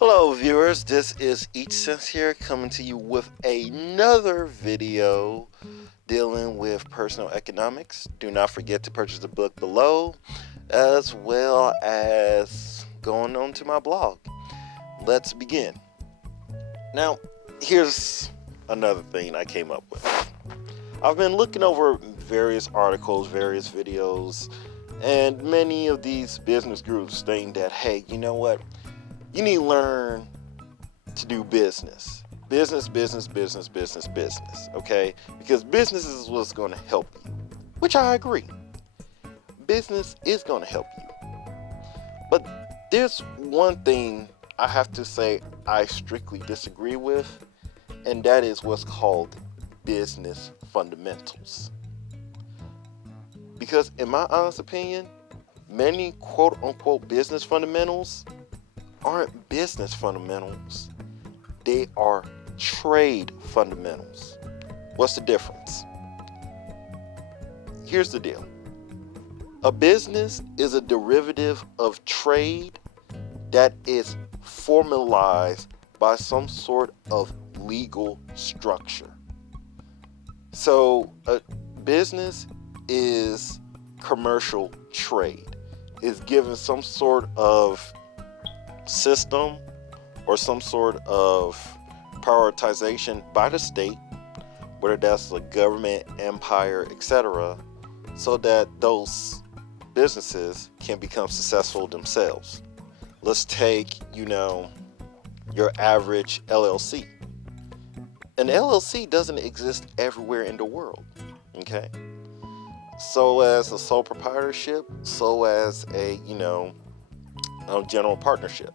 Hello viewers, this is Each Sense here coming to you with another video dealing with personal economics. Do not forget to purchase the book below as well as going on to my blog. Let's begin. Now, here's another thing I came up with. I've been looking over various articles, various videos, and many of these business groups saying that, hey, you know what? You need to learn to do business. Business, okay? Because business is what's going to help you, which I agree. Business is going to help you. But there's one thing I have to say I strictly disagree with, and that is what's called business fundamentals. Because in my honest opinion, many quote-unquote business fundamentals aren't business fundamentals. They are trade fundamentals. What's the difference? Here's the deal. A business is a derivative of trade that is formalized by some sort of legal structure. So a business is commercial trade. It's given some sort of system or some sort of prioritization by the state, whether that's a government, empire, etc., so that those businesses can become successful themselves. Let's take, your average LLC. An LLC doesn't exist everywhere in the world, okay? So as a sole proprietorship, so as a, general partnership.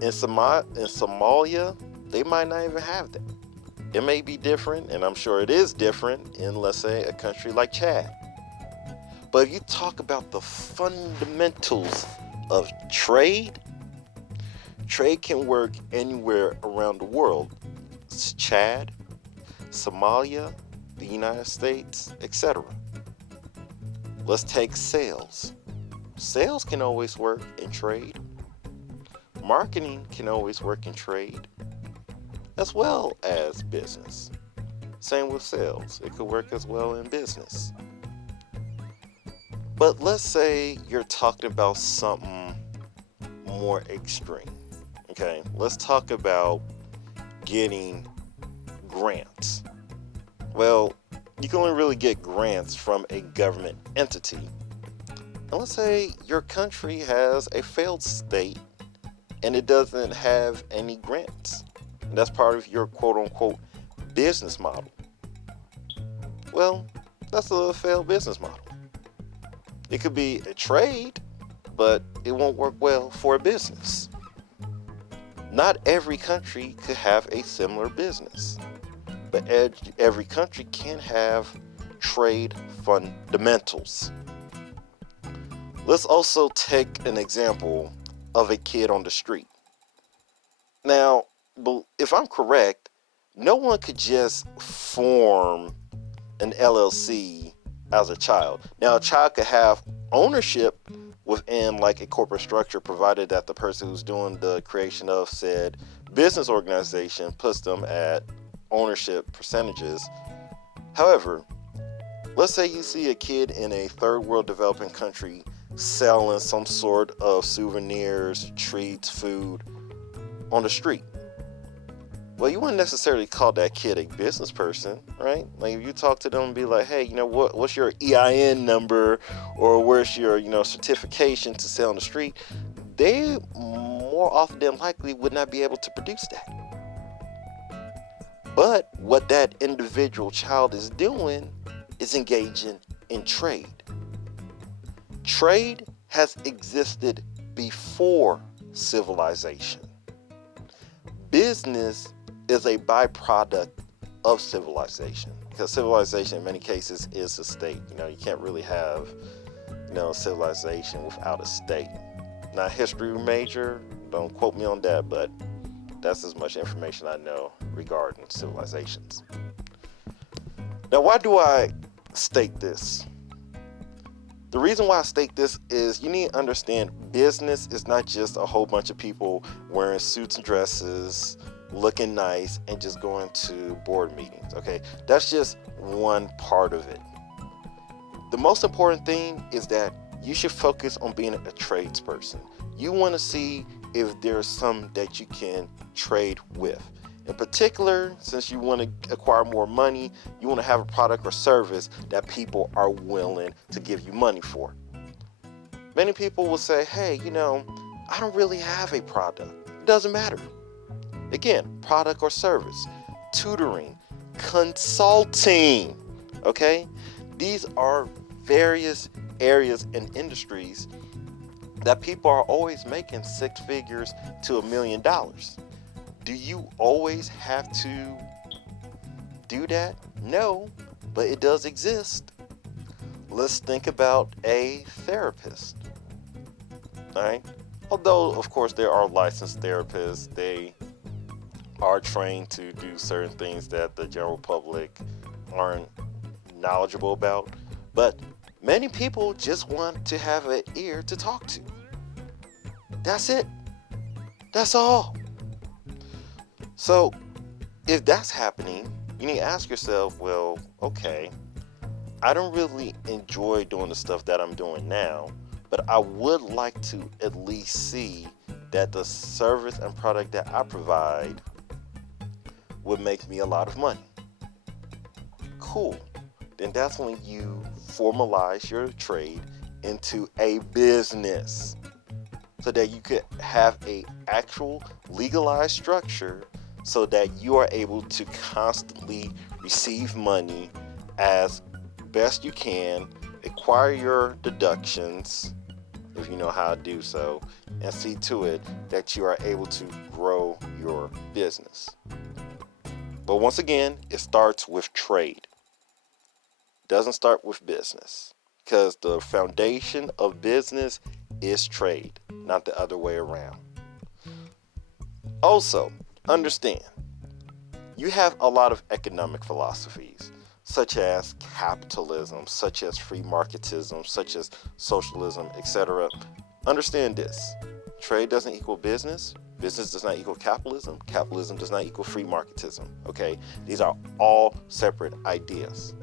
In Somalia, they might not even have that. It may be different, and I'm sure it is different in, let's say, a country like Chad. But if you talk about the fundamentals of trade, trade can work anywhere around the world. It's Chad, Somalia, the United States, etc. Let's take sales. Sales can always work in trade. Marketing can always work in trade, as well as business. Same with sales. It could work as well in business. But let's say you're talking about something more extreme. Okay, let's talk about getting grants. Well, you can only really get grants from a government entity. And let's say your country has a failed state and it doesn't have any grants. And that's part of your quote-unquote business model. Well, that's a failed business model. It could be a trade, but it won't work well for a business. Not every country could have a similar business, but every country can have trade fundamentals. Let's also take an example of a kid on the street. Now, if I'm correct, no one could just form an LLC as a child. Now, a child could have ownership within like a corporate structure, provided that the person who's doing the creation of said business organization puts them at ownership percentages. However, let's say you see a kid in a third world developing country selling some sort of souvenirs, treats, food on the street. Well, you wouldn't necessarily call that kid a business person, right? Like if you talk to them and be like, hey, what's your EIN number, or where's your, certification to sell on the street? They more often than likely would not be able to produce that. But what that individual child is doing is engaging in trade. Trade has existed before civilization. Business is a byproduct of civilization, because civilization in many cases is a state. You can't really have, civilization without a state. Not history major, don't quote me on that, but that's as much information I know regarding civilizations. Now, why do I state this? The reason why I state this is you need to understand business is not just a whole bunch of people wearing suits and dresses, looking nice, and just going to board meetings, okay? That's just one part of it. The most important thing is that you should focus on being a tradesperson. You want to see if there's some that you can trade with. In particular, since you want to acquire more money, you want to have a product or service that people are willing to give you money for. Many people will say, hey, I don't really have a product. It doesn't matter. Again, product or service, tutoring, consulting, okay? These are various areas and industries that people are always making six figures to $1 million. Do you always have to do that? No, but it does exist. Let's think about a therapist. All right. Although, of course, there are licensed therapists, they are trained to do certain things that the general public aren't knowledgeable about. But many people just want to have an ear to talk to. That's it. That's all. So, if that's happening, you need to ask yourself, well, okay, I don't really enjoy doing the stuff that I'm doing now, but I would like to at least see that the service and product that I provide would make me a lot of money. Cool. Then that's when you formalize your trade into a business so that you could have a actual legalized structure so that you are able to constantly receive money as best you can, acquire your deductions if you know how to do so, and see to it that you are able to grow your business. But once again, it starts with trade. It doesn't start with business, because the foundation of business is trade, not the other way around. Also, understand, you have a lot of economic philosophies, such as capitalism, such as free marketism, such as socialism, etc. Understand this. Trade doesn't equal business. Business does not equal capitalism. Capitalism does not equal free marketism. Okay? These are all separate ideas.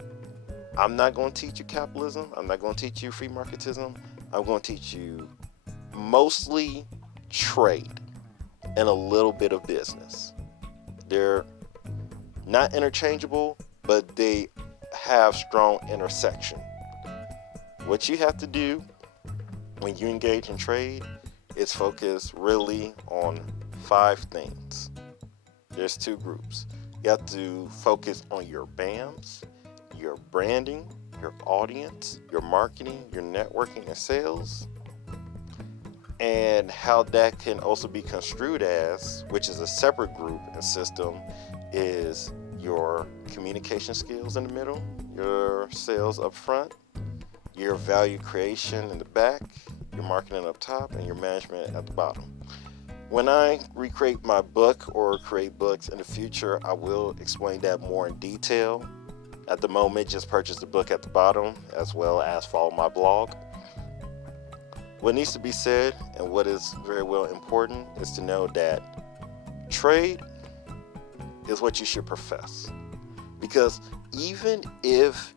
I'm not going to teach you capitalism. I'm not going to teach you free marketism. I'm going to teach you mostly trade and a little bit of business. They're not interchangeable, but they have strong intersection. What you have to do when you engage in trade is focus really on 5 things. There's 2 groups. You have to focus on your BAMs, your branding, your audience, your marketing, your networking and sales, and how that can also be construed as, which is a separate group and system, is your communication skills in the middle, your sales up front, your value creation in the back, your marketing up top, and your management at the bottom. When I recreate my book or create books in the future, I will explain that more in detail. At the moment, just purchase the book at the bottom, as well as follow my blog. What needs to be said, and what is very well important, is to know that trade is what you should profess. Because even if,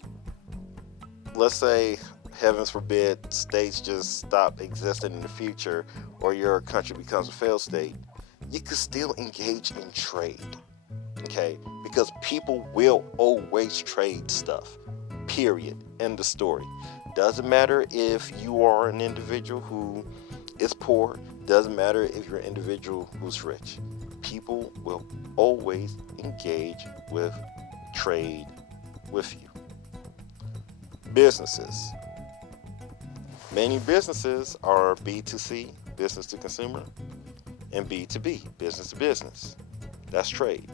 let's say, heavens forbid, states just stop existing in the future, or your country becomes a failed state, you can still engage in trade. Okay? Because people will always trade stuff. Period. End of story. Doesn't matter if you are an individual who is poor. Doesn't matter if you're an individual who's rich. People will always engage with trade with you. Businesses. Many businesses are B2C, business to consumer, and B2B, business to business. That's trade.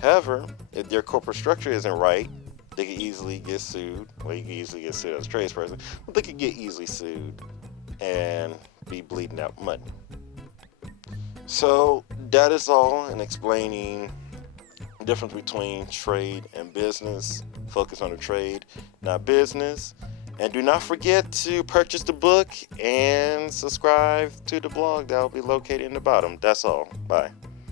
However, if their corporate structure isn't right, they can easily get sued. Well, you can easily get sued as a tradesperson, but they can get easily sued and be bleeding out money. So that is all in explaining the difference between trade and business. Focus on the trade, not business. And do not forget to purchase the book and subscribe to the blog that will be located in the bottom. That's all. Bye.